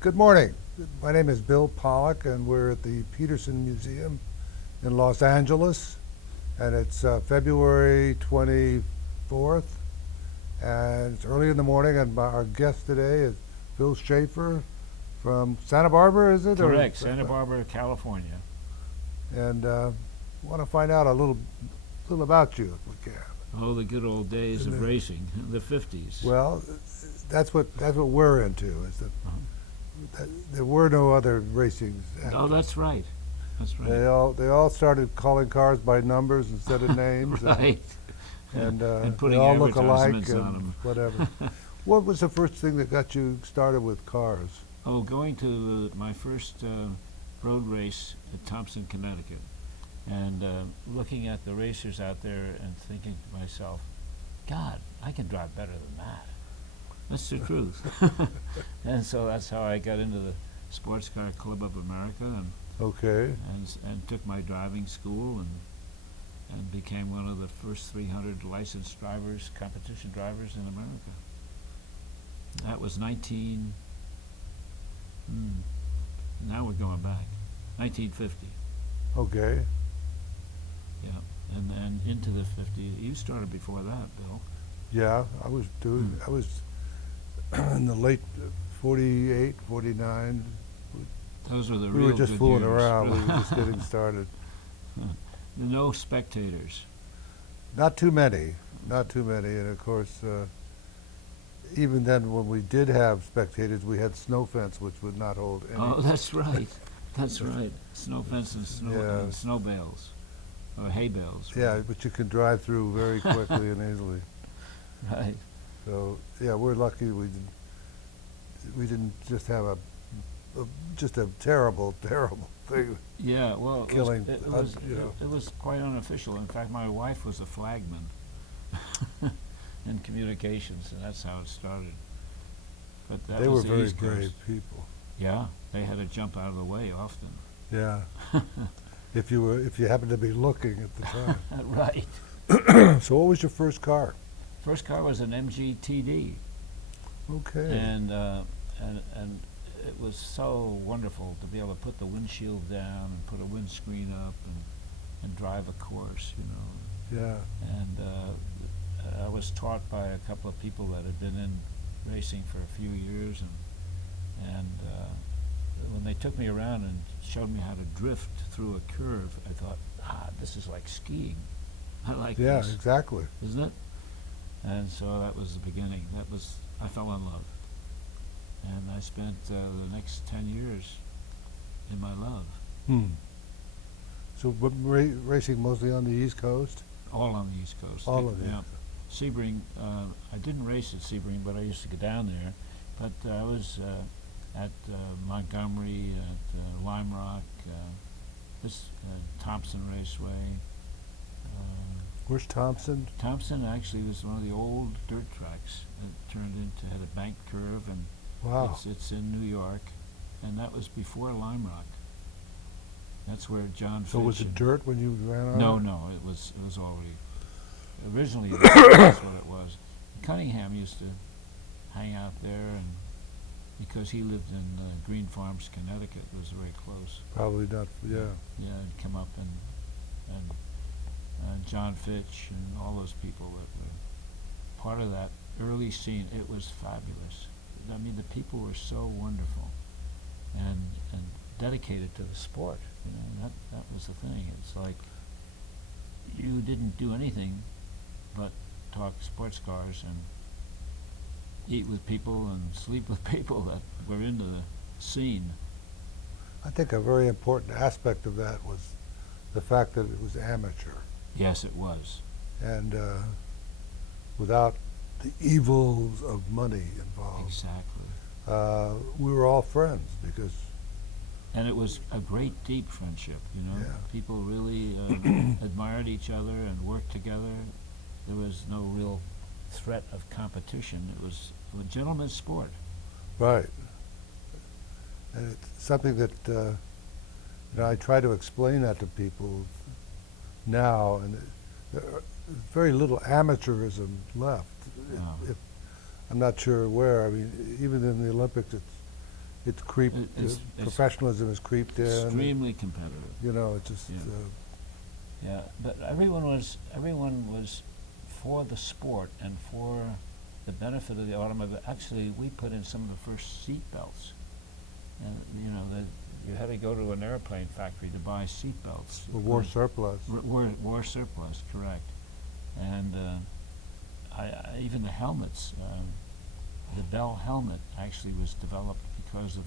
Good morning. My name is Bill Pollack, and we're at the Peterson Museum in Los Angeles, and it's February 24th, and it's early in the morning, and our guest today is Phil Schaeffer from Santa Barbara, is it? Correct, Santa Barbara, California. And want to find out a little about you, if we can. Oh, the good old days of racing, the 50s. Well, that's what we're into. Is that there were no other racing. Oh, that's right. That's right. They all started calling cars by numbers instead of names. Right. And putting they all look alike advertisements on and them. whatever. What was the first thing that got you started with cars? Oh, going to my first road race at Thompson, Connecticut, and looking at the racers out there and thinking to myself, God, I can drive better than that. That's the truth. And so that's how I got into the Sports Car Club of America, and Okay. and took my driving school and became one of the first 300 licensed drivers, competition drivers in America. That was now we're going back, 1950. Okay. Yeah, and into the 50s. You started before that, Bill. Yeah, I was in the late 48, 49. Those were the We real were just good fooling years. around. We were just getting started. No spectators. Not too many, and of course, even then, when we did have spectators, we had snow fence, which would not hold any. Oh, that's right. That's right. Snow fence and Yeah. snow bales, or hay bales. Right? Yeah, but you can drive through very quickly and easily. Right. So yeah, we're lucky we didn't just have just a terrible thing. Yeah. Well, Killing, it was quite unofficial. In fact, my wife was a flagman in communications, and that's how it started. But that They was were the very East Coast. brave people. Yeah, they had to jump out of the way often. Yeah. if you happened to be looking at the time. Right. So what was your first car? First car was an MGTD, Okay. and it was so wonderful to be able to put the windshield down and put a windscreen up and drive a course, you know. Yeah. And I was taught by a couple of people that had been in racing for a few years, and when they took me around and showed me how to drift through a curve, I thought, this is like skiing. I like Yeah, this, exactly. isn't it? And so that was the beginning. I fell in love. And I spent the next 10 years in my love. So racing mostly on the East Coast? All on the East Coast. All of it. Yeah. Sebring, I didn't race at Sebring, but I used to go down there. But I was at Montgomery, at Lime Rock, Thompson Raceway. Where's Thompson? Thompson actually was one of the old dirt tracks that had a banked curve, and Wow. it's in New York, and that was before Lime Rock. That's where John Fitch. So was it dirt when you ran on No, it? no, it was already originally that's what it was. Cunningham used to hang out there, and because he lived in Green Farms, Connecticut, it was very close. Probably not. Yeah. Yeah, and come up and John Fitch and all those people that were part of that early scene. It was fabulous. I mean, the people were so wonderful and dedicated to the sport. You know, that was the thing. It's like you didn't do anything but talk sports cars and eat with people and sleep with people that were into the scene. I think a very important aspect of that was the fact that it was amateur. Yes, it was. And without the evils of money involved. Exactly. We were all friends because. And it was a great, deep friendship, you know. Yeah. People really admired each other and worked together. There was no real threat of competition. It was a gentleman's sport. Right. And it's something that I try to explain that to people now, and there are very little amateurism left. Oh. I'm not sure where. I mean, even in the Olympics, it's creeped, It's professionalism is creeped in. extremely competitive. You know, it just, Yeah. Yeah, but everyone was for the sport and for the benefit of the automobile. Actually, we put in some of the first seat belts, and you know that you had to go to an airplane factory to buy seat belts. the war surplus. War surplus, correct. And even the helmets, the Bell helmet actually was developed because of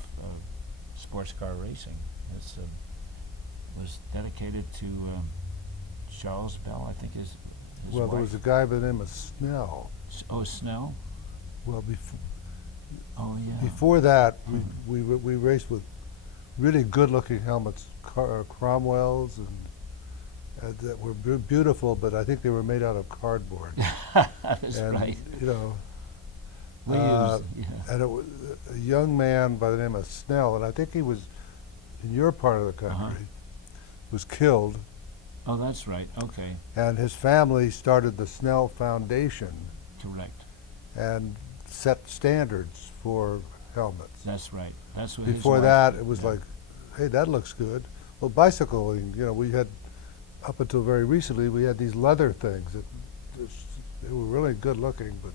sports car racing. It was dedicated to Charles Bell, I think his Well, wife. there was a guy by the name of Snell. Snell? Well, Oh, yeah. before that, we raced with really good-looking helmets, Cromwell's, and that were beautiful, but I think they were made out of cardboard. That's And, right. you know, We used, yeah. and it was a young man by the name of Snell, and I think he was in your part of the country, was killed, Oh, that's right. Okay, and his family started the Snell Foundation correct. and set standards for helmets. That's right. That's what his Before wife that, did, it was yeah. like, hey, that looks good. Well, bicycling, you know, we had, up until very recently, we had these leather things that they were really good looking, but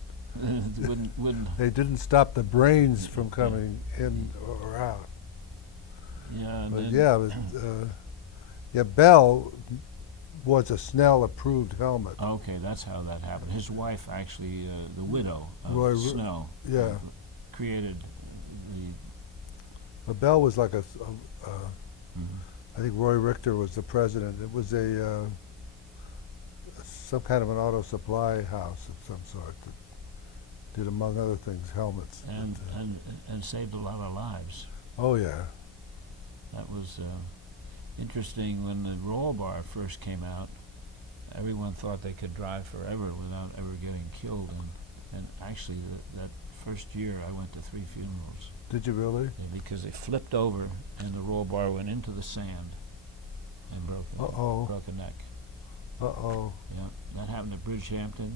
wouldn't. they didn't stop the brains from coming in or out. Yeah, and But then, yeah, yeah, Bell was a Snell-approved helmet. okay, that's how that happened. His wife actually, the widow of Roy Snell, Yeah, created the. but Bell was like Mhm. I think Roy Richter was the president. It was some kind of an auto supply house of some sort that did, among other things, helmets. And, But, and saved a lot of lives. oh yeah, That was interesting when the roll bar first came out. Everyone thought they could drive forever without ever getting killed, and actually that first year I went to 3 funerals. did you really? Yeah, because they flipped over and the roll bar went into the sand and broke a neck. Uh-oh. Yeah, that happened at Bridgehampton.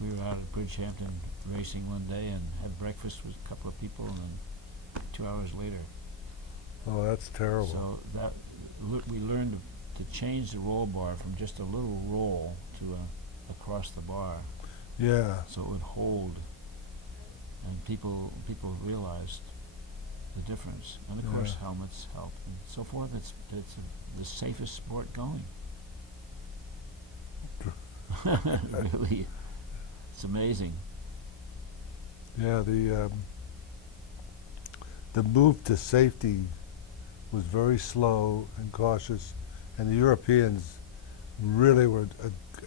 We were out at Bridgehampton racing one day and had breakfast with a couple of people, and then 2 hours later. Oh, that's terrible. So that we learned to change the roll bar from just a little roll to across the bar, Yeah, so it would hold, and people realized the difference. And of course, Yeah. helmets help and so forth. It's the safest sport going. Really, it's amazing. yeah. The move to safety was very slow and cautious, and the Europeans really were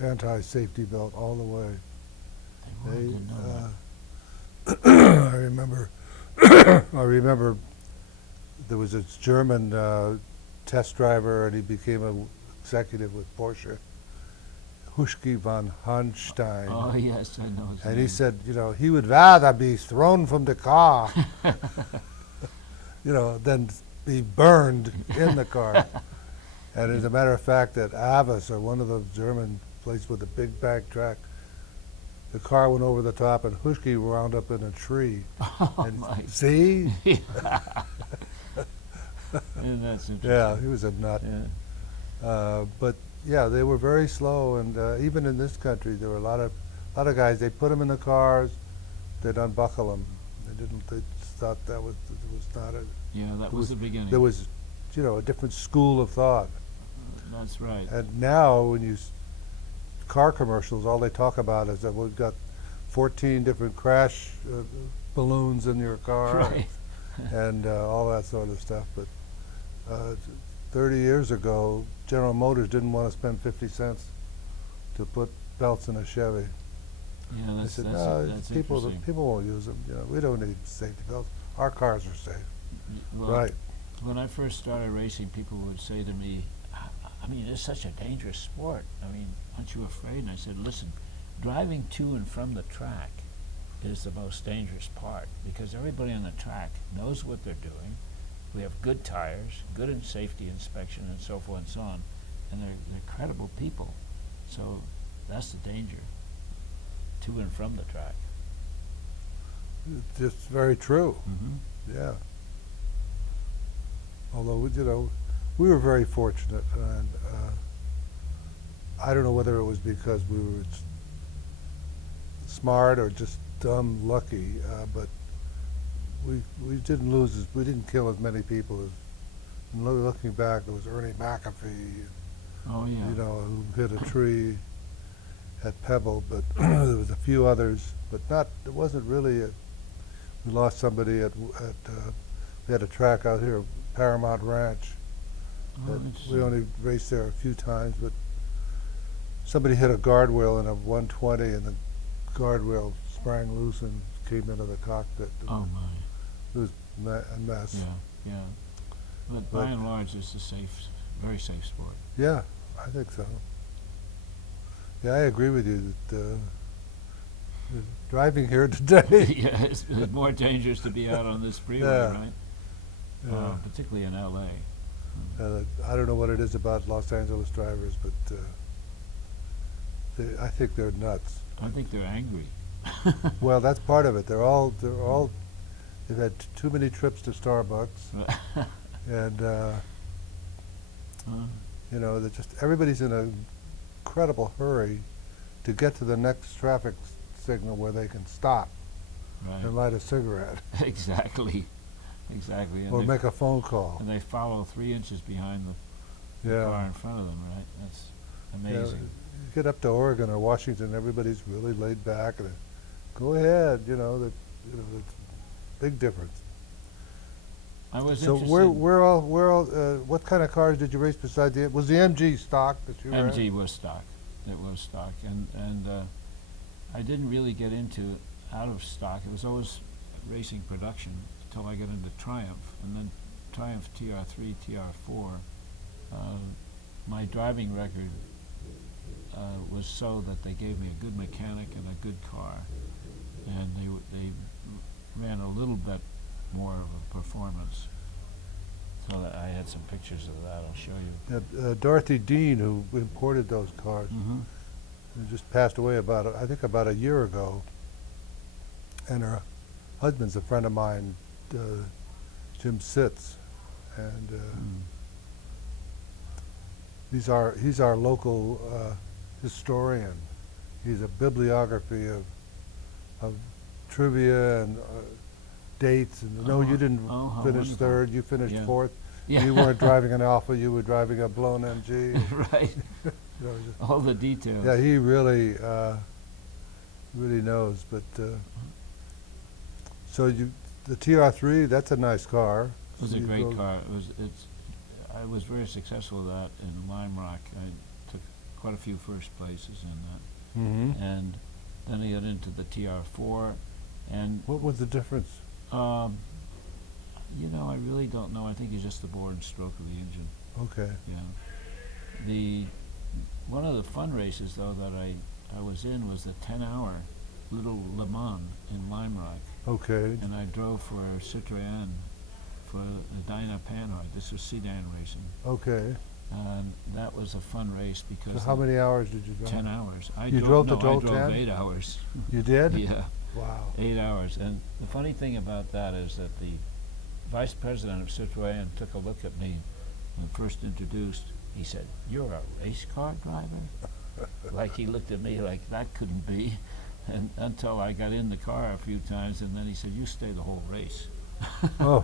anti-safety belt all the way. They really They, didn't know that. I remember, I remember there was this German test driver, and he became an executive with Porsche, Huschke von Hanstein. Oh yes, I know his And name. he said, you know, he would rather be thrown from the car, you know, than be burned in the car. And as a matter of fact, at Avis, or one of the German places with a big back track, the car went over the top, and Huschke wound up in a tree. Oh And my! see? And that's interesting. Yeah, he was a nut. Yeah. But yeah, they were very slow, and even in this country, there were a lot of guys. They put them in the cars, they'd unbuckle them. They thought that was not a. Yeah, that It was the beginning. There was, you know, a different school of thought. That's right. And now, when car commercials, all they talk about is that we've got 14 different crash balloons in your car, Right. and all that sort of stuff. But 30 years ago, General Motors didn't want to spend 50 cents to put belts in a Chevy. Yeah, They that's said, that's, no, that's people interesting. won't use them. You know, we don't need safety belts. Our cars are safe. Well, Right. when I first started racing, people would say to me, I mean, it's such a dangerous sport. I mean, aren't you afraid? And I said, listen, driving to and from the track is the most dangerous part, because everybody on the track knows what they're doing. We have good tires, good in safety inspection, and so forth and so on, and they're credible people. So that's the danger, to and from the track. It's just very true. Mm-hmm. Yeah. Although, we were very fortunate, and I don't know whether it was because we were smart or just dumb lucky, but we didn't we didn't kill as many people as. And looking back, there was Ernie McAfee, Oh, yeah. who hit a tree at Pebble, but there was a few others, but not. It wasn't really. We lost somebody we had a track out here, Paramount Ranch. Oh, We interesting. only raced there a few times, but somebody hit a guardrail in a 120, and the guardrail sprang loose and came into the cockpit. Oh, my. It was a mess. Yeah, yeah. But by But- and large, it's a very safe sport. Yeah, I think so. Yeah, I agree with you that driving here today. Yeah, it's more dangerous to be out on this freeway, Yeah. right? Yeah. Particularly in L.A. I don't know what it is about Los Angeles drivers, but I think they're nuts. I think they're angry. Well, that's part of it. They've had too many trips to Starbucks, and they're just everybody's in an incredible hurry to get to the next traffic signal where they can stop Right. and light a cigarette Exactly. Exactly. or make a phone call. And they follow 3 inches behind the car Yeah. in front of them, right? That's Yeah, amazing. you get up to Oregon or Washington, everybody's really laid back, and go ahead. It's a big difference. I was So interested. what kind of cars did you race beside was the MG stock that you ran? MG was stock. It was stock, and I didn't really get into out of stock. It was always racing production until I got into Triumph, and then Triumph TR3, TR4. My driving record was so that they gave me a good mechanic and a good car, and they ran a little bit more of a performance. So that I had some pictures of that. I'll show you. Yeah, Dorothy Dean, who imported those cars, Mm-hmm. who just passed away I think about a year ago, and her husband's a friend of mine, Jim Sitz, and he's our local historian. He's a bibliography of trivia and dates. And no, you didn't how finish wonderful. third. You finished Yeah. fourth. Yeah. You weren't driving an Alpha. You were driving a blown MG. Right. Just- All the details. yeah, he really knows. But so the TR3, that's a nice car. It was So a you great go- car. I was very successful with that in Lime Rock. I took quite a few first places in that. Mhm. And then I got into the TR4, and What was the difference? I really don't know. I think it's just the bore and stroke of the engine. Okay. Yeah. One of the fun races though that I was in was the 10-hour Little Le Mans in Lime Rock, Okay. and I drove for Citroën for the Dyna Panhard. This was sedan racing, Okay. and that was a fun race So because how many hours did you drive? 10 hours. You drove the no, total I drove 10? 8 hours. You did? Yeah. Wow. 8 hours. And the funny thing about that is that the vice president of Citroën took a look at me when first introduced. He said, "You're a race car driver?" Like he looked at me like that couldn't be. And until I got in the car a few times, and then he said, "You stay the whole race." Oh,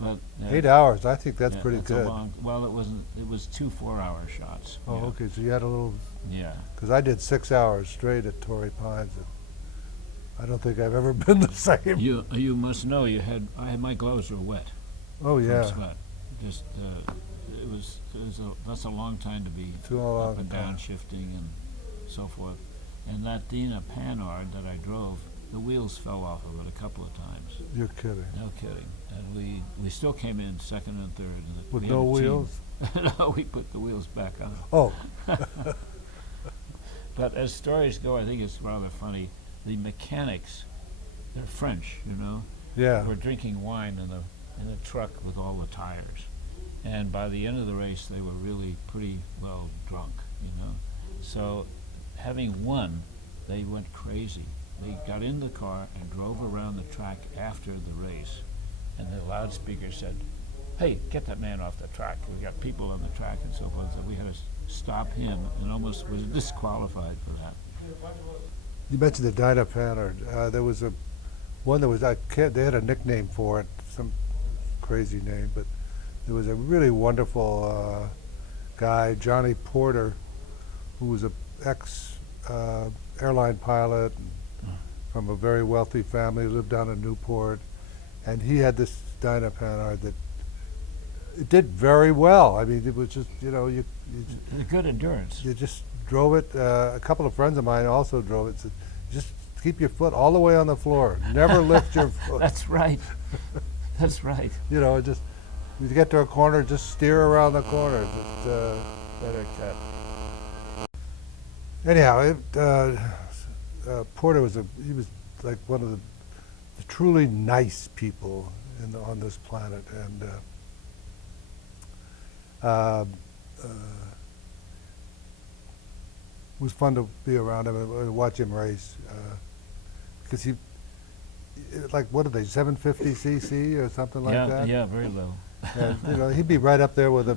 But 8 hours. I think that's yeah, pretty a good. well, it wasn't. It was 2 4-hour shots. Oh, yeah. okay. So you had a little, Yeah. because I did 6 hours straight at Torrey Pines. And I don't think I've ever been the same. You must know my gloves were wet. Oh, From yeah. sweat. Just that's a long time to be Too long up and time. down shifting and so forth. And that Dyna Panhard that I drove, the wheels fell off of it a couple of times. You're kidding. No kidding. And we still came in second and third. And With we had no a team. wheels? No, we put the wheels back on. Oh, But as stories go, I think it's rather funny. The mechanics, they're French, yeah. were drinking wine in the truck with all the tires. And by the end of the race, they were really pretty well drunk, So having won, they went crazy. They got in the car and drove around the track after the race. And the loudspeaker said, hey, get that man off the track. We got people on the track and so forth. So we had to stop him and almost was disqualified for that. You mentioned the Dinah Panhard. There was one that was, they had a nickname for it, some crazy name, but there was a really wonderful guy, Johnny Porter, who was a ex-airline pilot from a very wealthy family, lived down in Newport, and he had this Dinah Panhard that it did very well. I mean, it was just, you Good endurance. you just drove it. A couple of friends of mine also drove it. Said, just keep your foot all the way on the floor. Never lift your foot. That's right. That's right. Just you get to a corner, just steer around the corner. Just, Better cut. anyhow, Porter he was like one of the truly nice people on this planet, and it was fun to be around him and watch him race, because like, what are they, 750 cc or something like that? Yeah, very low. And, he'd be right up there with the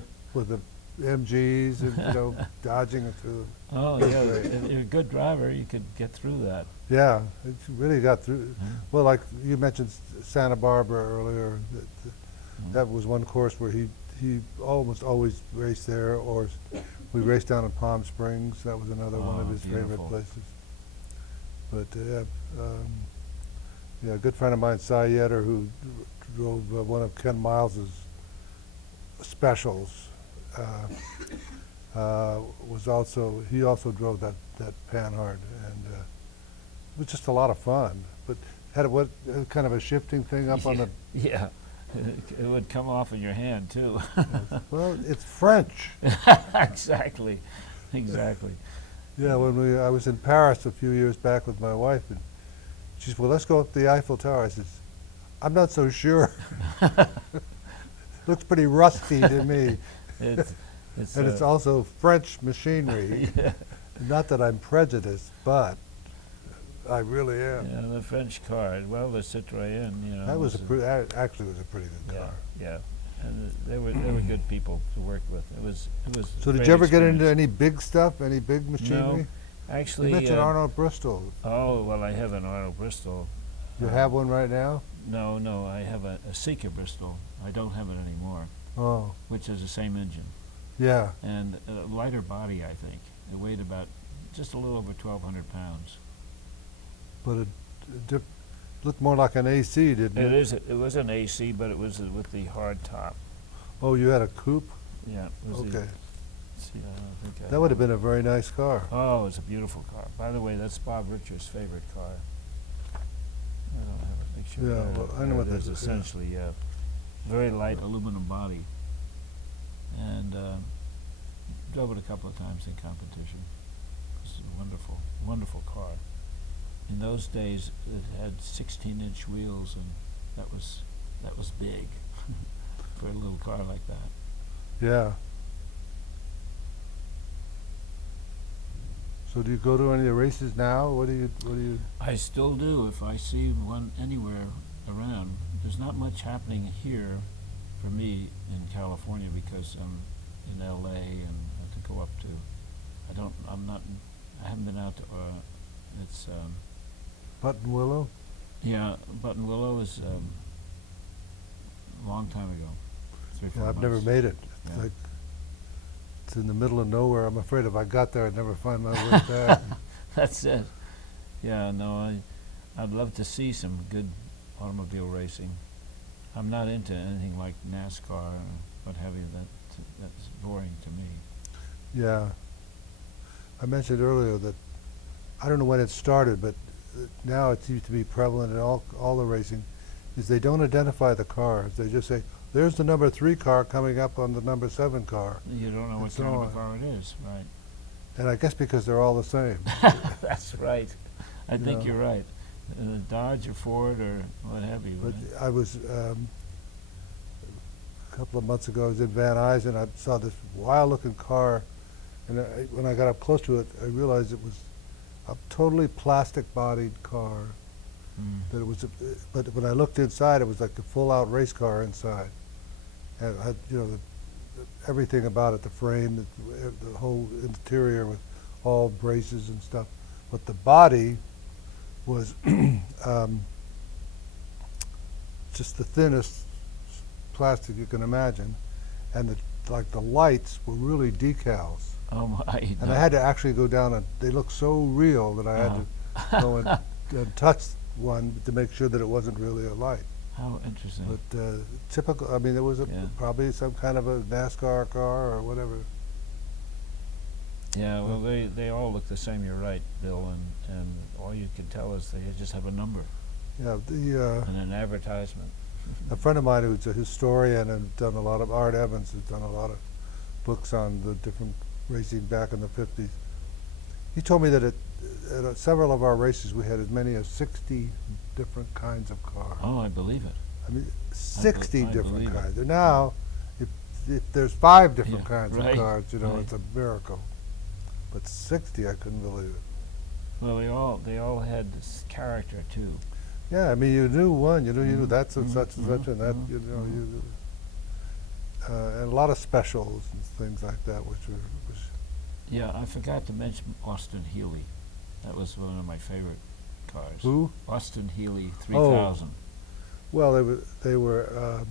MGs and dodging it through. Oh yeah, if you're a good driver, you could get through that. Yeah, it really got through. Well, like you mentioned Santa Barbara earlier, that was one course where he almost always raced there, or we raced down in Palm Springs. That was another one of his favorite beautiful. places. But a good friend of mine, Cy Yetter, who drove one of Ken Miles's specials, he also drove that Panhard, and it was just a lot of fun. But had kind of a shifting thing up on the. Yeah, it would come off in your hand too. Well, it's French. Exactly. Yeah, I was in Paris a few years back with my wife, and she said, "Well, let's go up the Eiffel Tower." I said, "I'm not so sure. Looks pretty rusty to me." It's also French machinery. Yeah. Not that I'm prejudiced, but I really am. Yeah, the French car. Well, the Citroën. That was actually was a pretty good car. Yeah, and they were good people to work with. It was. So did great you ever get experience. into any big stuff, any big machinery? No, actually. You mentioned Arnold Bristol. Oh well, I have an Arnold Bristol. You have one right now? No, I have a SCCA Bristol. I don't have it anymore. Oh, Which is the same engine yeah. and a lighter body. I think it weighed about just a little over 1,200 pounds. But it looked more like an AC, didn't it? It was an AC, but it was with the hard top. Oh, you had a coupe? Yeah. It was Okay. I think That would have been a very nice car. Oh, it's a beautiful car. By the way, that's Bob Richards' favorite car. I don't have a picture. Yeah, there. well, I know what It that is is, yeah. essentially a very light aluminum body, and drove it a couple of times in competition. It's a wonderful car. In those days, it had 16-inch wheels, and that was big for a little car like that. Yeah. So do you go to any of the races now? What do you? I still do if I see one anywhere around. There's not much happening here for me in California because I'm in LA and I have to go up to. I haven't been out to. It's Button Willow? yeah, Button Willow is a long time ago. 3 or 4 Yeah, I've never months. made it. Yeah. Like, it's in the middle of nowhere. I'm afraid if I got there, I'd never find my way back. That's it. Yeah, no, I'd love to see some good automobile racing. I'm not into anything like NASCAR or what have you. That's boring to me. Yeah. I mentioned earlier that I don't know when it started, but now it seems to be prevalent in all the racing, is they don't identify the cars. They just say, there's the number 3 car coming up on the number 7 car. You don't know what so kind of on. a car it is, right? And I guess because they're all the same. That's right. I think Yeah. you're right. Dodge or Ford or what have you. But right? I was, a couple of months ago, I was in Van Nuys, I saw this wild-looking car, and when I got up close to it, I realized it was a totally plastic-bodied car. Mm. That it was, but when I looked inside, it was like a full-out race car inside. and had, you know, everything about it, the frame, the whole interior with all braces and stuff. But the body was just the thinnest plastic you can imagine, and the lights were really decals. Oh my! And I had to actually go down and they looked so real that I had to go and touch one to make sure that it wasn't really a light. How interesting. But typical, I mean, it was probably some kind of a NASCAR car or whatever. Yeah, well, they all look the same. You're right, Bill, and all you can tell is they just have a number Yeah, and an advertisement. a friend of mine who's a historian and done a lot of, Art Evans, who's done a lot of books on the different racing back in the 50s. He told me that at several of our races we had as many as 60 different kinds of cars. Oh, I believe it. I mean, 60 I different believe it. kinds. And now, if there's 5 different Yeah, kinds right, of cars, you know, right. it's a miracle. But 60, I couldn't believe it. Well, they all had this character too. Yeah, I mean, you knew one, you knew Mhm, that's and mhm, such and such, and that, mhm, you know, mhm. and a lot of specials and things like that, which was Yeah, I forgot to mention Austin Healey. That was one of my favorite cars. who? Austin Healey 3000. Well, they were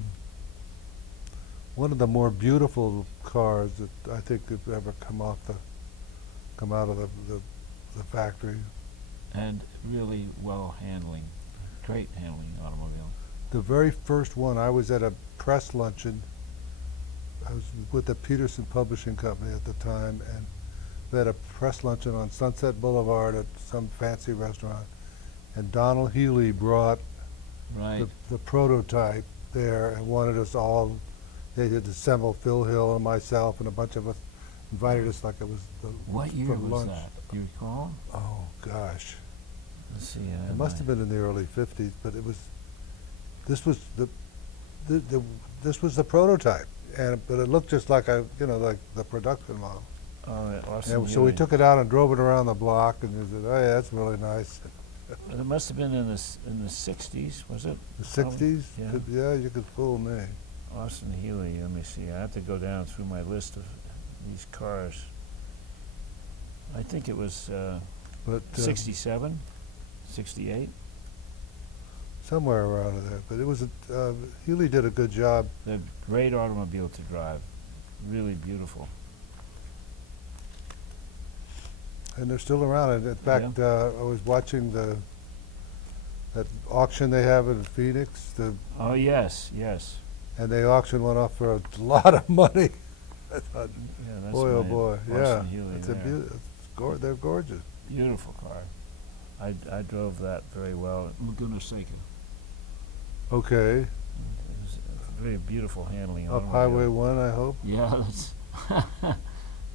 one of the more beautiful cars that I think have ever come out of the factory. And really well handling, great handling automobile. The very first one, I was at a press luncheon. I was with the Peterson Publishing Company at the time, and we had a press luncheon on Sunset Boulevard at some fancy restaurant. And Donald Healey brought Right. the prototype there and wanted us all. They had assembled Phil Hill and myself and a bunch of us, invited us like it was What year for was lunch. that? Do you recall? Oh gosh, Let's see. it must have been in the early '50s, but it was. This was this was the prototype, but it looked just like like the production model. Oh, yeah, Austin And so we Healey. took it out and drove it around the block, and they said, "Oh yeah, that's really nice." It must have been in the 60s, was it? The '60s, Yeah. yeah, you could fool me. Austin Healey. Let me see. I have to go down through my list of these cars. I think it was But 67, 68. somewhere around there. But it was Healy did a good job. The great automobile to drive. Really beautiful. And they're still around. And in fact, I was watching that auction they have in Phoenix, Oh yes, yes. and they auctioned one off for a lot of money. I thought, Yeah, that's boy, oh my boy, Austin yeah, Healey it's there. they're gorgeous. Beautiful car. I drove that very well at Laguna Seca. Okay, It was a very beautiful handling. up automobile. Highway 1, I hope. Yeah, that's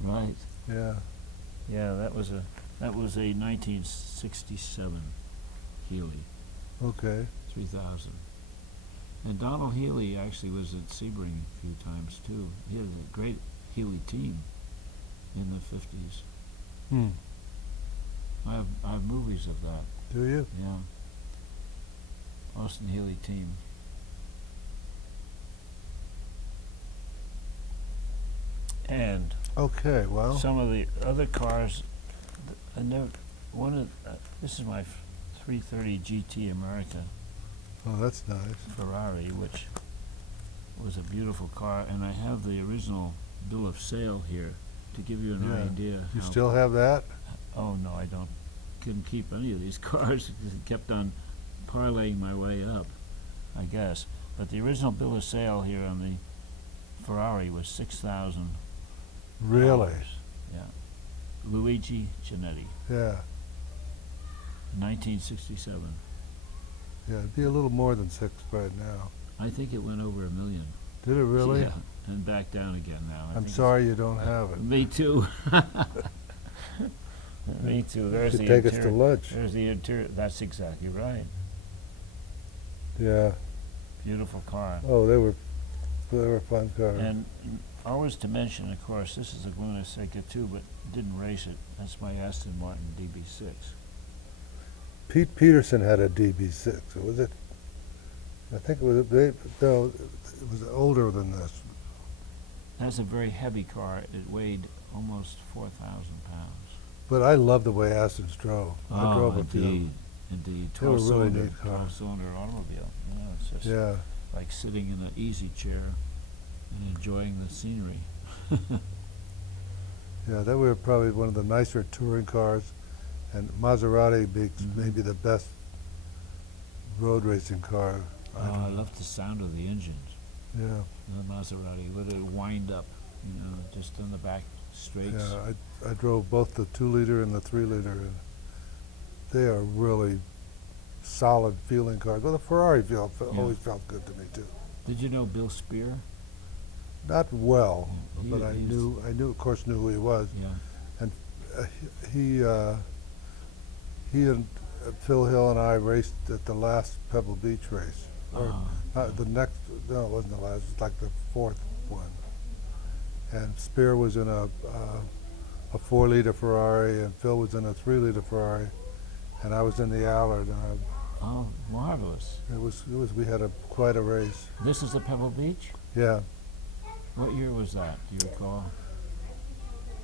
right. Yeah, Yeah, that was a 1967 Healey okay. 3000. And Donald Healey actually was at Sebring a few times too. He had a great Healey team in the 50s. Hmm. I have movies of that. Do you? Yeah. Austin Healey team. And Okay, well, some of the other cars, I know one of this is my 330 GT America oh, that's nice. Ferrari, which was a beautiful car, and I have the original bill of sale here to give you an Yeah. idea. You how- still have that? Oh no, I don't. Couldn't keep any of these cars because it kept on parlaying my way up, I guess. But the original bill of sale here on the Ferrari was $6,000. Really? Yeah. Luigi Chinetti, Yeah. 1967. Yeah, it'd be a little more than 6 right now. I think it went over $1 million. Did it really? Yeah, and back down again now. I I'm think sorry you don't have it's- it. Me too. Me too. There's Could the take us to interior. lunch. There's the interior. That's exactly right. Yeah. Beautiful car. Oh, they were fun cars. And always to mention, of course, this is a Laguna Seca too, but didn't race it. That's my Aston Martin DB6. Pete Peterson had a DB6, was it? I think it was was older than this. That's a very heavy car. It weighed almost 4,000 pounds. But I love the way Astons drove. I drove a few. Indeed. They were really 12-cylinder, neat cars. 12-cylinder automobile. Yeah, it's just Yeah, like sitting in an easy chair and enjoying the scenery. yeah, they were probably one of the nicer touring cars, and Maserati being maybe the best road racing car. I love the sound of the engines. Yeah, The Maserati, would it wind up, just on the back straights. yeah. I drove both the 2-liter and the 3-liter, and they are really solid feeling cars. Well, the Ferrari always felt good to me too. Did you know Bill Spear? Not well, Yeah, but I he's- knew, of course, knew who he was. Yeah. He and Phil Hill and I raced at the last Pebble Beach race. Or the next, no, it wasn't the last, it was like the 4th one. And Spear was in a 4-liter Ferrari, and Phil was in a 3-liter Ferrari, and I was in the Allard. And Oh, marvelous. we had quite a race. This is the Pebble Beach? Yeah. What year was that? Do you recall?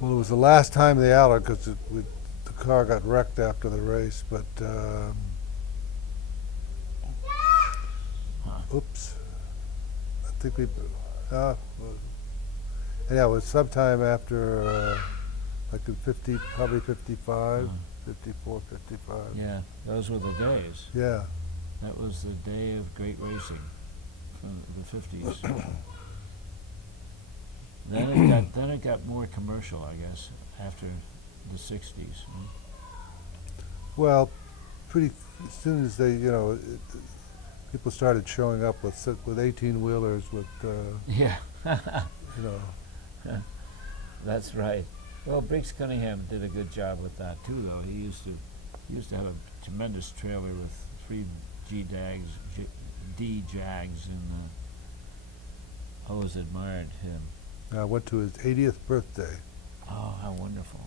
Well, it was the last time the Allard, because the car got wrecked after the race, but oops. I think yeah, it was sometime after, like in probably 55, 54, 55. Yeah, those were the days. Yeah, That was the day of great racing from the 50s. Then it got more commercial, I guess, after the 60s. well, pretty as soon as they, people started showing up with 18-wheelers with, Yeah, you know, that's right. Well, Briggs Cunningham did a good job with that too, though. He used to have a tremendous trailer with 3 D Jags, and always admired him. I went to his 80th birthday. Oh, how wonderful!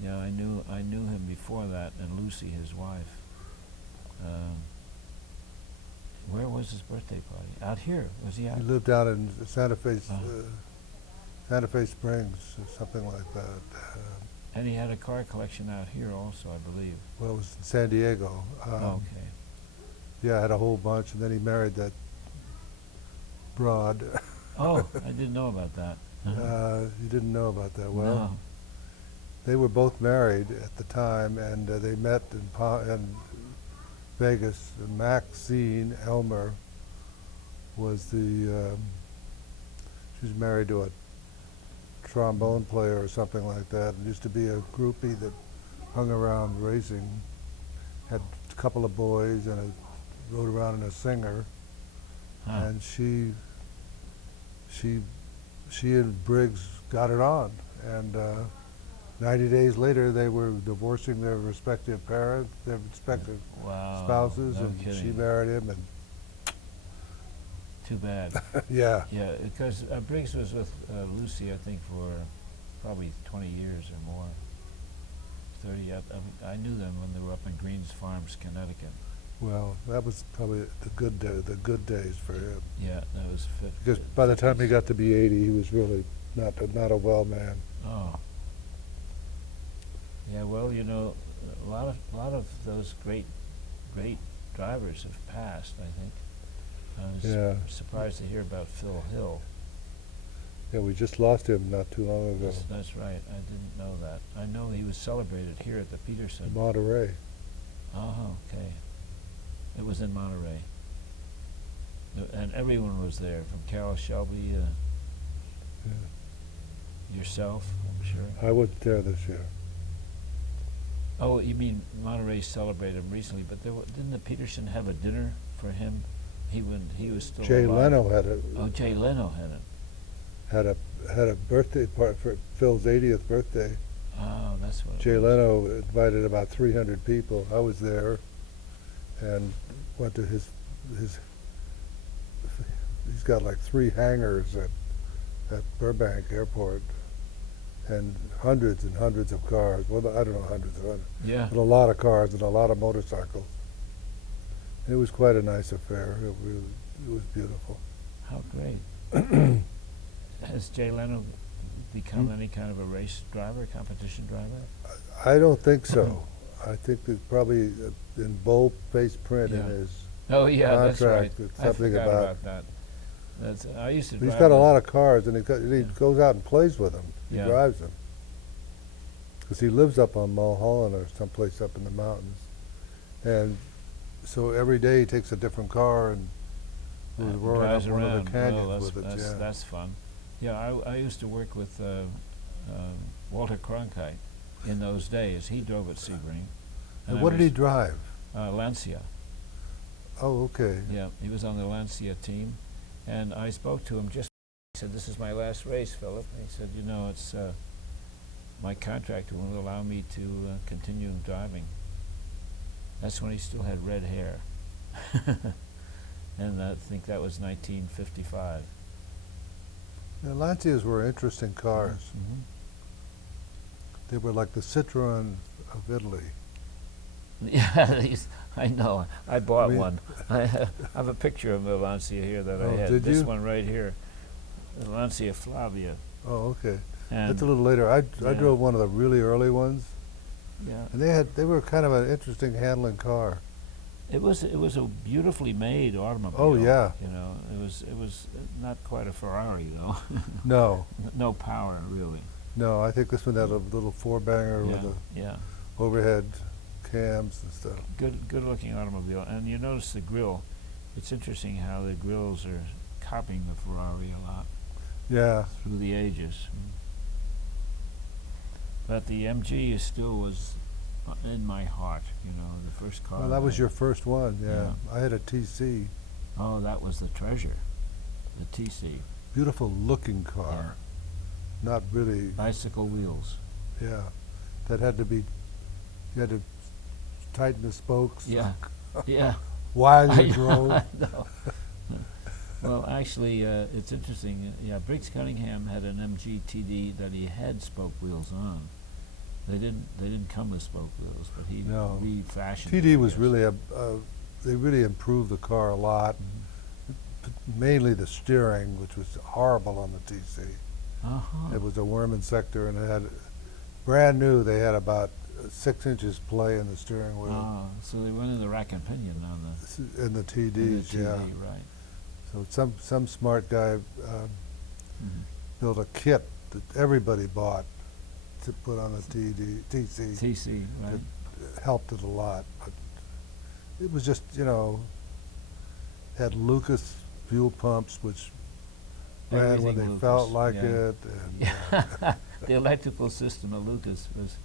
Yeah, I knew him before that, and Lucy, his wife. Where was his birthday party? Out here? Was he out? He lived down in Santa Fe, Oh. Santa Fe Springs, or something like that. And he had a car collection out here also, I believe. Well, it was in San Diego. Okay. Yeah, I had a whole bunch, and then he married that broad. Oh, I didn't know about that. You didn't know about that. Well, No. they were both married at the time, and they met in Vegas. And Maxine Elmer was she was married to a trombone player or something like that, and used to be a groupie that hung around racing. Had a couple of boys and rode around in a Singer, Huh. and she and Briggs got it on, and 90 days later they were divorcing their respective parents, their respective Wow. spouses, No and she kidding. married him, and Too bad. yeah, Yeah, because Briggs was with Lucy, I think, for probably 20 years or more. 30. I knew them when they were up in Greens Farms, Connecticut. well, that was probably the good days for him, Yeah, that was because by the time he got to be 80, he was really not a well man. Oh. Yeah, well, a lot of those great drivers have passed, I think. I was Yeah. surprised to hear about Phil Hill. Yeah, we just lost him not too long ago. That's right. I didn't know that. I know he was celebrated here at the Peterson. In Monterey. Oh, okay. It was in Monterey. And everyone was there, from Carol Shelby, Yeah. yourself, I'm sure. I wasn't there this year. Oh, you mean Monterey celebrated him recently, but didn't the Peterson have a dinner for him? He was still Jay alive. Leno Oh, Jay Leno had it. had a birthday party for Phil's 80th birthday. Oh, that's what it Jay was. Leno invited about 300 people. I was there, and went to his. He's got like 3 hangars at Burbank Airport, and hundreds and hundreds of cars. Well, I don't know hundreds, Yeah. but a lot of cars and a lot of motorcycles. It was quite a nice affair. It was beautiful. How great. Has Jay Leno become any kind of a race driver, competition driver? I don't think so. I think that probably in bold-faced print in Yeah. his Oh, yeah, that's right. contract, it's I something forgot about. about that. I used to He's drive got a them. lot of cars, and he Yeah. goes out and plays with them. He Yeah. drives them. Because he lives up on Mulholland or someplace up in the mountains. And so every day he takes a different car and goes roaring up drives one of around. the canyons Well, with it. Yeah. that's fun. Yeah, I used to work with Walter Cronkite in those days. He drove at Sebring. And what did he drive? Lancia. Oh, okay. Yeah, he was on the Lancia team. And I spoke to him just, he said, "This is my last race, Philip." And he said, "You know, it's my contract won't allow me to continue driving." That's when he still had red hair. And I think that was 1955. The Lancias were interesting cars. Mhm. They were like the Citroen of Italy. Yeah, I know. I bought mean- one. I have a picture of the Lancia here that I Oh, had. did This you? one right here, the Lancia Flavia. Oh, okay. And That's a little later. I yeah. drove one of the really early ones, yeah, and they were kind of an interesting handling car. it was a beautifully made automobile. Oh, yeah. You know, it was not quite a Ferrari though. No, No power really. no. I think this one had a little four-banger Yeah, with the yeah. overhead cams and stuff. Good looking automobile. And you notice the grille. It's interesting how the grills are copying the Ferrari a lot Yeah. through the ages. But the MG still was in my heart, you know, the first car. Well, that was I- your first one. Yeah. Yeah. I had a TC. Oh, that was the treasure, the TC. Beautiful looking car. Not really. Bicycle wheels. Yeah. That had to be. You had to tighten the spokes. Yeah, yeah. While I you drove. I know. Well, actually, it's interesting. Yeah, Briggs Cunningham had an MG TD that he had spoke wheels on. They didn't come with spoke wheels, but he No. refashioned. TD it, I was guess. really they really improved the car a lot. Mainly the steering, which was horrible on the TC. Uh-huh. It was a Werman sector, and it had brand new. They had about 6 inches play in the steering wheel Oh, so they went in the rack and pinion on in the the TDs. TD, Yeah. right? So some smart guy Mhm. built a kit that everybody bought to put on the TC. TC, right? It helped it a lot, but it was just, you know, had Lucas fuel pumps, which ran when Everything they felt Lucas, like yeah. it. And The electrical system of Lucas was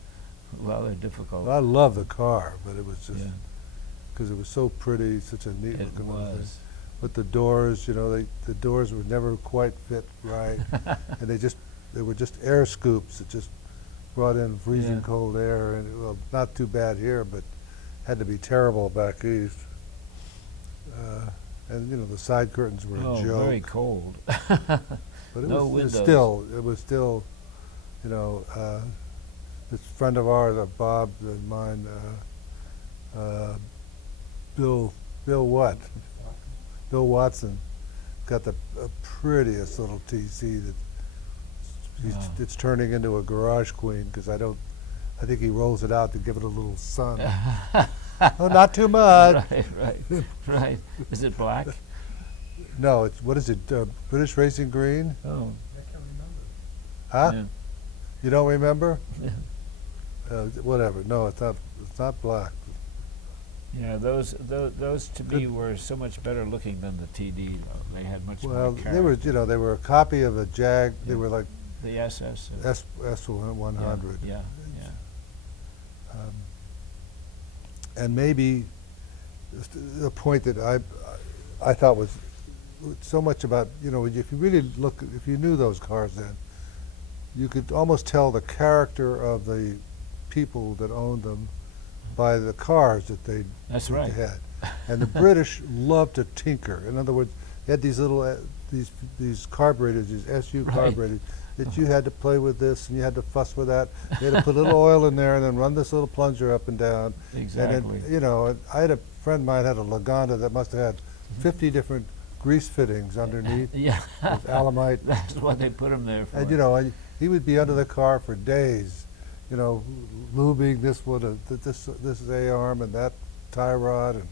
rather difficult. I love the car, but it was just Yeah, because it was so pretty, such a neat it looking little thing. was. But the doors, you know, the doors would never quite fit right, and they were just air scoops that just brought in freezing Yeah. cold air, and well, not too bad here, but had to be terrible back east. And you know, the side curtains were Oh, a joke. very cold. But it no was windows. it was still, you know, this friend of ours, Bob and mine, Bill Watson, got the prettiest little TC that Wow. it's turning into a garage queen because I think he rolls it out to give it a little sun. Oh, not too much. Right. Is it black? No, it's what is it? British Racing Green? Oh. Huh? Yeah. You don't remember? Yeah. Whatever. No, it's not. It's not black. Yeah, those to me were so much better looking than the TD. Though. They had much Well, more character. they were, you know, they were a copy of a Jag. They Yeah. were like The SS. S100. Yeah. And maybe the point that I thought was so much about, you know, if you really look, if you knew those cars then, you could almost tell the character of the people that owned them by the cars that they That's that right. they had. And the British loved to tinker. In other words, they had these little these carburetors, these SU Right. carburetors, that you had to play with this and you had to fuss with that. You had to put a little oil in there and then run this little plunger up and down. Exactly. And then, you know, I had a friend of mine had a Lagonda that must have had 50 different grease fittings underneath Yeah. with alamite. That's what they put them there for. And, you know, he would be under the car for days, you know, lubing this one, this A-arm and that tie rod.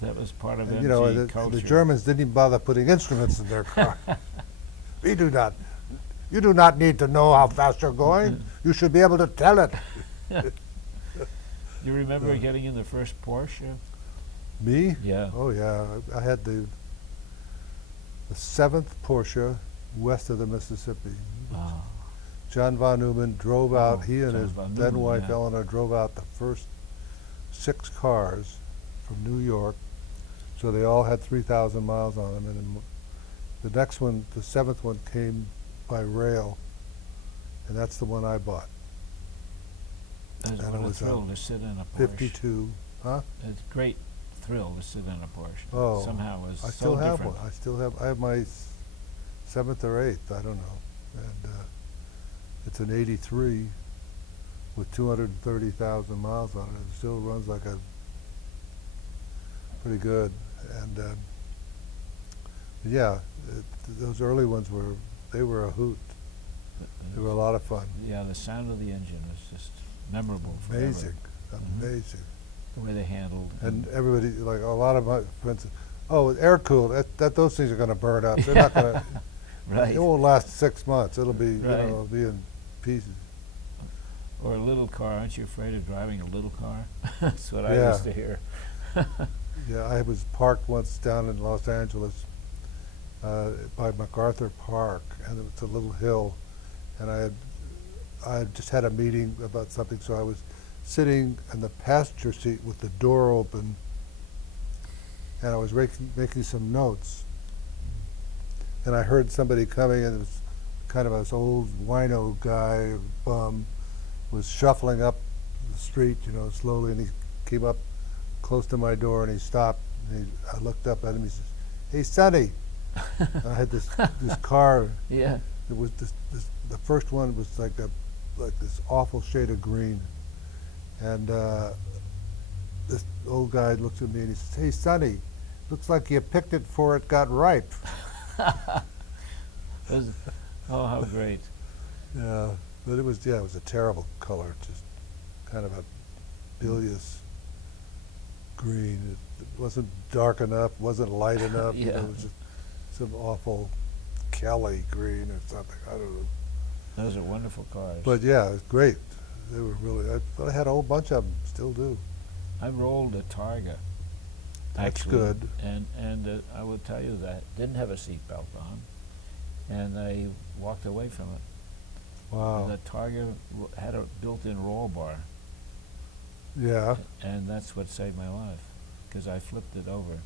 That was part of And, MG you know, culture. the Germans didn't even bother putting instruments in their car. You do not need to know how fast you're going. You should be able to tell it. You remember getting in the first Porsche? Me? Yeah. Oh, yeah. I had the 7th Porsche west of the Mississippi. Oh. John von Neumann drove out, he and John his von then Neumann, wife yeah. Eleanor drove out the first 6 cars from New York. So they all had 3,000 miles on them. And then the next one, the 7th one, came by rail. And that's the one I bought. That's And what it a was thrill to sit in a Porsche. 52. Huh? It's a great thrill to sit in a Porsche. Oh, Somehow it was I so still have different. one. I have my 7th or 8th, I don't know. And it's an 83 with 230,000 miles on it. It still runs like a pretty good. And yeah, those early ones they were a hoot. They were a lot of fun. Yeah, the sound of the engine was just memorable forever. Amazing, Mhm. amazing. The way they handled. And everybody, like a lot of my friends, oh, air cooled. Those things are going to burn up. They're not going to. Right. It won't last 6 months. It'll be, Right. it'll be in pieces. Or a little car. Aren't you afraid of driving a little car? That's what I Yeah. used to hear. Yeah, I was parked once down in Los Angeles by MacArthur Park, and it was a little hill, and I had just had a meeting about something, so I was sitting in the passenger seat with the door open, and I was making some notes, and I heard somebody coming, and it was kind of this old wino guy, bum, was shuffling up the street, you know, slowly, and he came up close to my door, and he stopped, and I looked up at him, he says, "Hey, Sonny." I had this car. Yeah. It was the first one was like this awful shade of green, and this old guy looks at me and he says, "Hey, Sonny, looks like you picked it before it got ripe." Oh, how great. Yeah, but it was a terrible color, just kind of a bilious green. It wasn't dark enough, wasn't light enough. You know, Yeah. it was just some awful Kelly green or something. I don't know. Those are wonderful cars. But yeah, it was great. They were really. I had a whole bunch of them. Still do. I rolled a Targa. That's actually, good. And I will tell you that didn't have a seatbelt on, and I walked away from it. Wow. The Targa had a built-in roll bar, Yeah. and that's what saved my life, because I flipped it over.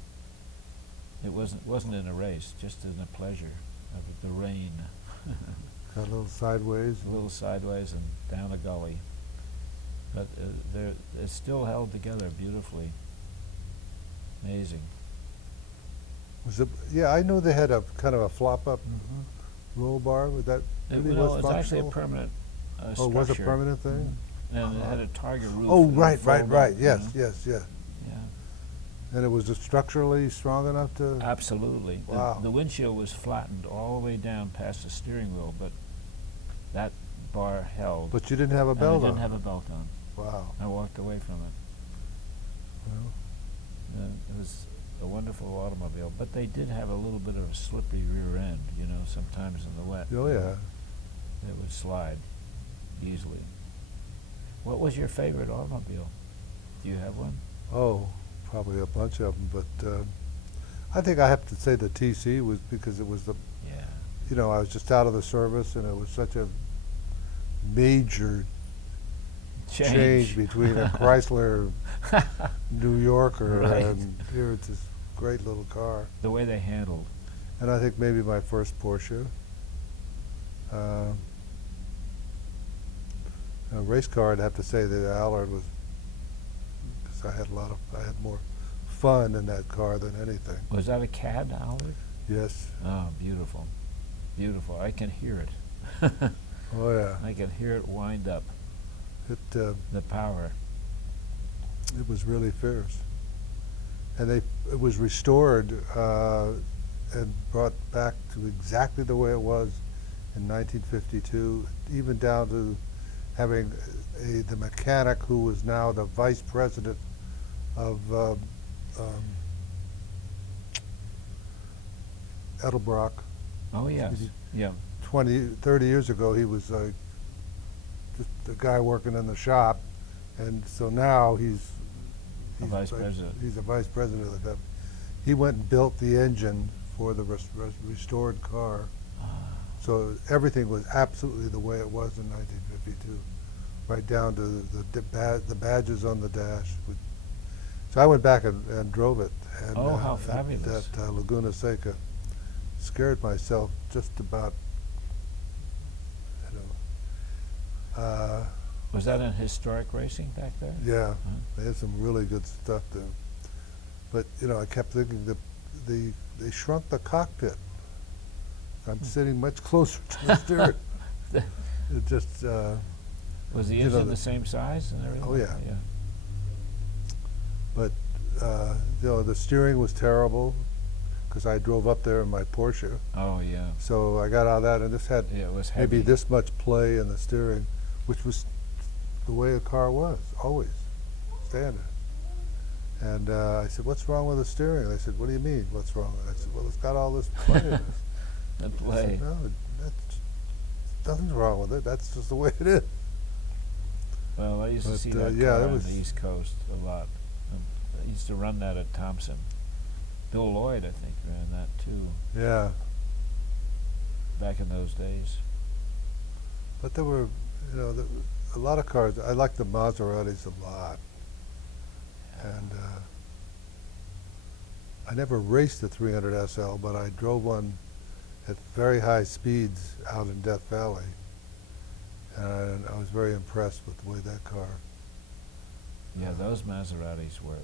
It wasn't in a race, just in a pleasure of the rain. Got a little sideways. A little sideways and down a gully. But it still held together beautifully. Amazing. Was it? Yeah, I know they had a kind of a flop-up roll bar. Was that really was It's actually a functional? permanent structure. Oh, was it a permanent thing? And it had a Targa roof. Oh, that would right. fold up, you Yes, know. yes, yeah. Yeah. And it was structurally strong enough to. Absolutely. Wow. The windshield was flattened all the way down past the steering wheel, but that bar held. But you didn't have a and belt I didn't on. have a belt on. Wow. I walked away from it. Well, It was a wonderful automobile, but they did have a little bit of a slippery rear end, you know, sometimes in the wet. oh yeah. It would slide easily. What was your favorite automobile? Do you have one? Oh, probably a bunch of them, but I think I have to say the TC was because it was the. Yeah. You know, I was just out of the service, and it was such a major change between a Chrysler New Yorker Right. and here it's this great little car. The way they handled. And I think maybe my first Porsche. A race car, I'd have to say that Allard was, because I had more fun in that car than anything. Was that a CAD, Allard? Yes. Oh, beautiful. Beautiful. I can hear it. Oh yeah. I can hear it wind up. It The power. it was really fierce. And it was restored and brought back to exactly the way it was in 1952, even down to having the mechanic who was now the vice president of Edelbrock. Oh, yes, yeah. 20, 30 years ago, he was just a guy working in the shop, and so now he's A vice president. He's a vice president of the company. He went and built the engine for the restored car. So everything was absolutely the way it was in 1952, right down to the badges on the dash. So I went back and drove it. And, Oh, how fabulous. At Laguna Seca. Scared myself just about, you know. Was that in historic racing back there? Yeah, Uh-huh. they had some really good stuff there. But, you know, I kept thinking that they shrunk the cockpit. I'm sitting much closer to the steering. It just, Was the you know, engine the same size and everything? Oh, yeah. But, you know, the steering was terrible because I drove up there in my Porsche. Oh, yeah. So I got out of that, and this had Yeah, it was maybe heavy. this much play in the steering, which was the way a car was, always, standard. And I said, what's wrong with the steering? They said, what do you mean, what's wrong with it? I said, well, it's got all this play in it. The I play. said, no, nothing's wrong with it. That's just the way it is. Well, I used to But, see that yeah, car that on was- the East Coast a lot. I used to run that at Thompson. Bill Lloyd, I think, ran that too, Yeah, back in those days. but there were, you know, a lot of cars. I like the Maseratis a lot, and I never raced the 300 SL, but I drove one at very high speeds out in Death Valley, and I was very impressed with the way that car. Yeah, those Maseratis were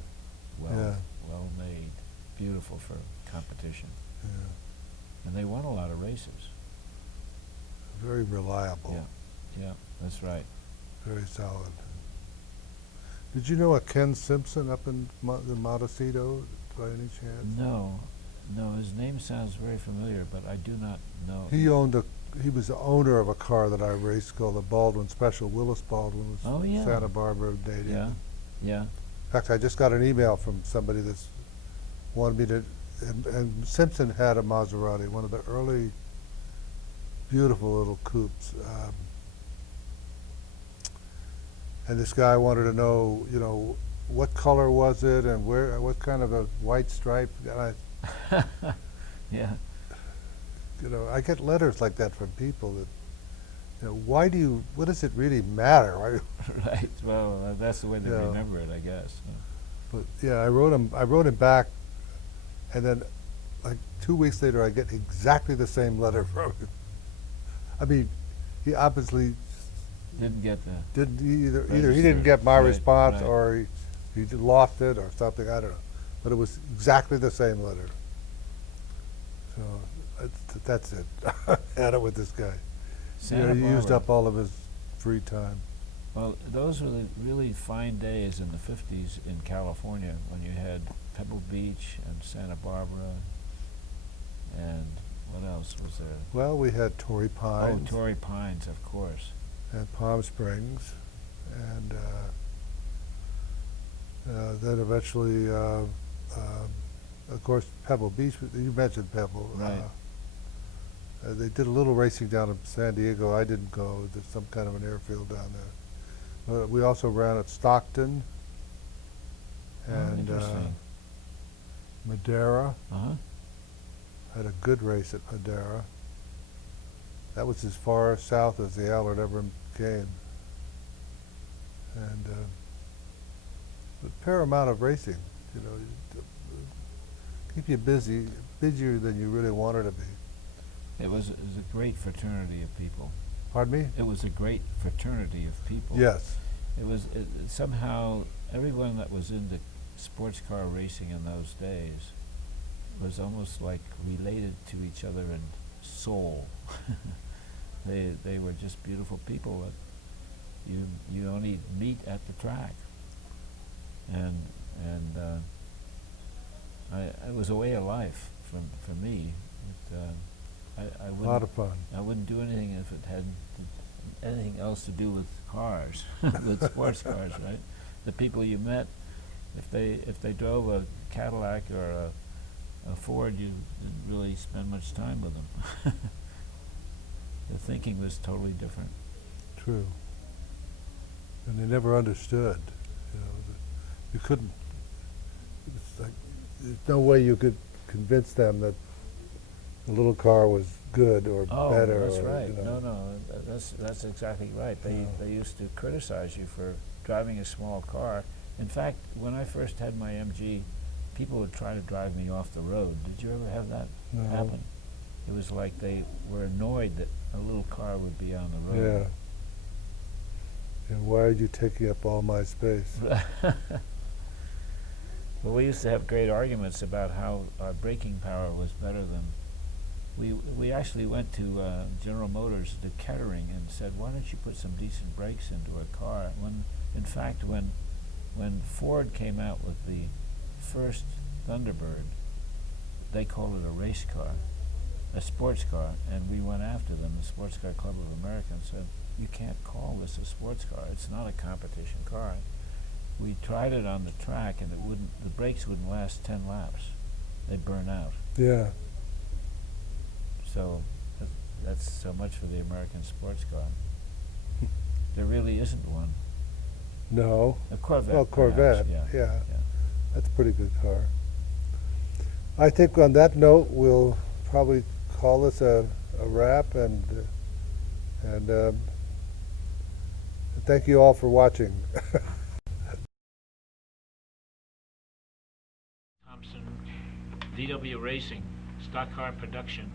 Yeah. well made, beautiful for competition, Yeah, and they won a lot of races. very reliable. Yeah, that's right. Very solid. Did you know a Ken Simpson up in the Montecito by any chance? No, his name sounds very familiar, but I do not know. He was the owner of a car that I raced called the Baldwin Special. Willis Baldwin was Oh, yeah. Santa Barbara native. Yeah. In fact, I just got an email from somebody that's wanted me to, and Simpson had a Maserati, one of the early beautiful little coupes. And this guy wanted to know, you know, what color was it and what kind of a white stripe. And Yeah. you know, I get letters like that from people that, you know, what does it really matter? Right. Well, that's the way they Yeah. remember it, I guess. But yeah, I wrote him back, and then like 2 weeks later, I get exactly the same letter from him. I mean, he obviously Didn't get the. didn't either he Register. didn't get my Right, response, right. or he lost it or something. I don't know, but it was exactly the same letter. So that's it. Had it with this guy. Santa He used Barbara. up all of his free time. Well, those were the really fine days in the 50s in California when you had Pebble Beach and Santa Barbara, and what else was there? Well, we had Torrey Pines Oh, Torrey Pines, of course. and Palm Springs, and then eventually, of course, Pebble Beach. You mentioned Pebble. Right. They did a little racing down in San Diego. I didn't go. There's some kind of an airfield down there. We also ran at Stockton and Interesting. Madera. Uh-huh. Had a good race at Madera. That was as far south as the Allard ever came. And a fair amount of racing, you know, keep you busy, busier than you really wanted to be. It was a great fraternity of people. Pardon me? It was a great fraternity of people. Yes. It was somehow everyone that was into sports car racing in those days was almost like related to each other in soul. They were just beautiful people that you only meet at the track, and it was a way of life for me. I A lot of fun. I wouldn't do anything if it had anything else to do with cars, with sports cars, right? The people you met, if they drove a Cadillac or a Ford, you didn't really spend much time with them. The thinking was totally different. True. And they never understood. You couldn't. It's like there's no way you could convince them that the little car was good or better. That's or, right. No, that's exactly right. They used to criticize you for driving a small car. In fact, when I first had my MG, people would try to drive me off the road. Did you ever have that happen? It was like they were annoyed that a little car would be on the road. Yeah. And why are you taking up all my space? Well, we used to have great arguments about how our braking power was better than. We actually went to General Motors to Kettering and said, why don't you put some decent brakes into a car? In fact, when Ford came out with the first Thunderbird, they called it a race car, a sports car, and we went after them, the Sports Car Club of America, and said, you can't call this a sports car. It's not a competition car. We tried it on the track, and the brakes wouldn't last 10 laps. They'd burn out. Yeah. So that's so much for the American sports car. There really isn't one. No. A Corvette. Well, Corvette. Perhaps, Yeah. That's a pretty good car. I think on that note, we'll probably call this a wrap, and thank you all for watching. Thompson, VW Racing, stock car production,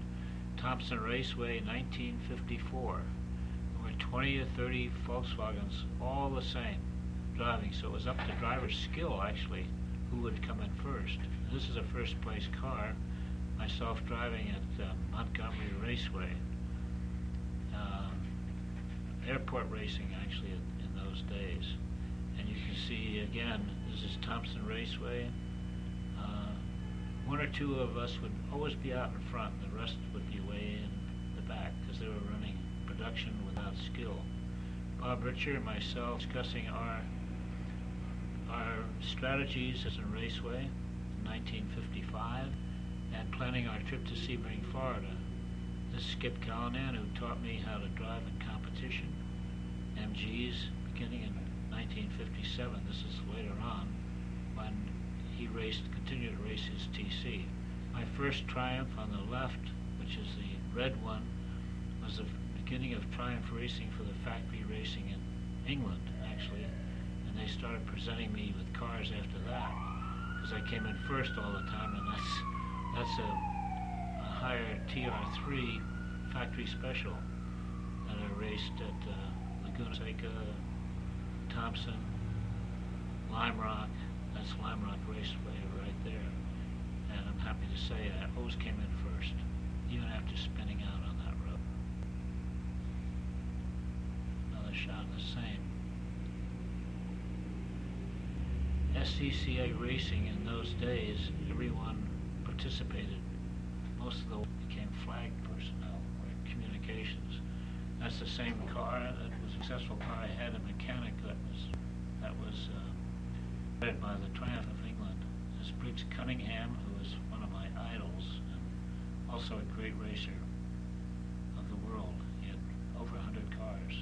Thompson Raceway, 1954. There were 20 or 30 Volkswagens, all the same, driving. So it was up to driver's skill, actually, who would come in first. This is a first place car, myself driving at Montgomery Raceway. Airport racing, actually, in those days. And you can see, again, this is Thompson Raceway. One or two of us would always be out in front, and the rest would be way in the back, because they were running production without skill. Bob Richer and myself discussing our strategies as a raceway in 1955, and planning our trip to Sebring, Florida. This is Skip Callanan, who taught me how to drive in competition, MGs, beginning in 1957. This is later on, when he continued to race his TC. My first Triumph on the left, which is the red one, was the beginning of Triumph racing for the factory racing in England, actually. And they started presenting me with cars after that, because I came in first all the time, and that's a higher TR3 factory special that I raced at Laguna Seca, Thompson, Lime Rock. That's Lime Rock Raceway right there. And I'm happy to say I always came in first, even after spinning out on that road. Another shot of the same. SCCA racing in those days, everyone participated. Most of them became flag personnel or communications. That's the same car, that was a successful car. I had a mechanic that was led by the Triumph of England. This is Briggs Cunningham, who was one of my idols, and also a great racer of the world. He had over 100 cars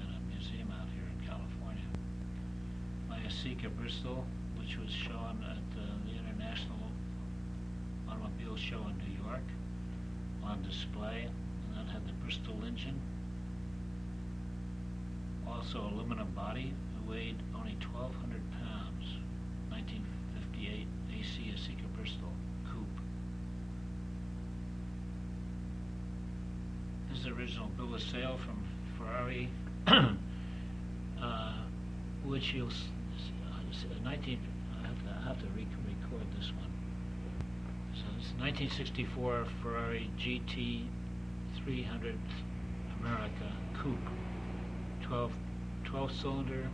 in a museum out here in California. My SCCA Bristol, which was shown at the International Automobile Show in New York, on display, and that had the Bristol engine. Also aluminum body, it weighed only 1,200 pounds. 1958 AC SCCA Bristol coupe. This is the original bill of sale from Ferrari, which you'll 19. I have to record this one. So it's 1964 Ferrari GT 300 America coupe, 12-cylinder.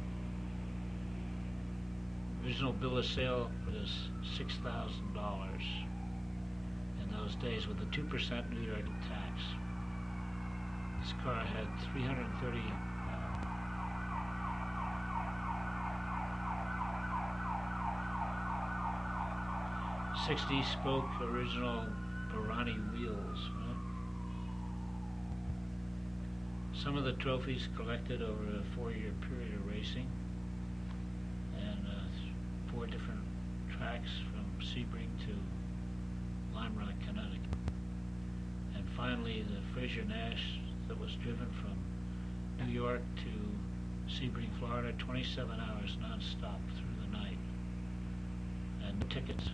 Original bill of sale was $6,000 in those days with a 2% New York tax. This car had 330 60-spoke original Barani wheels. Right? Some of the trophies collected over a 4-year period of racing, and 4 different tracks from Sebring to Lime Rock, Connecticut. And finally, the Fraser Nash that was driven from New York to Sebring, Florida, 27 hours non-stop through the night. And tickets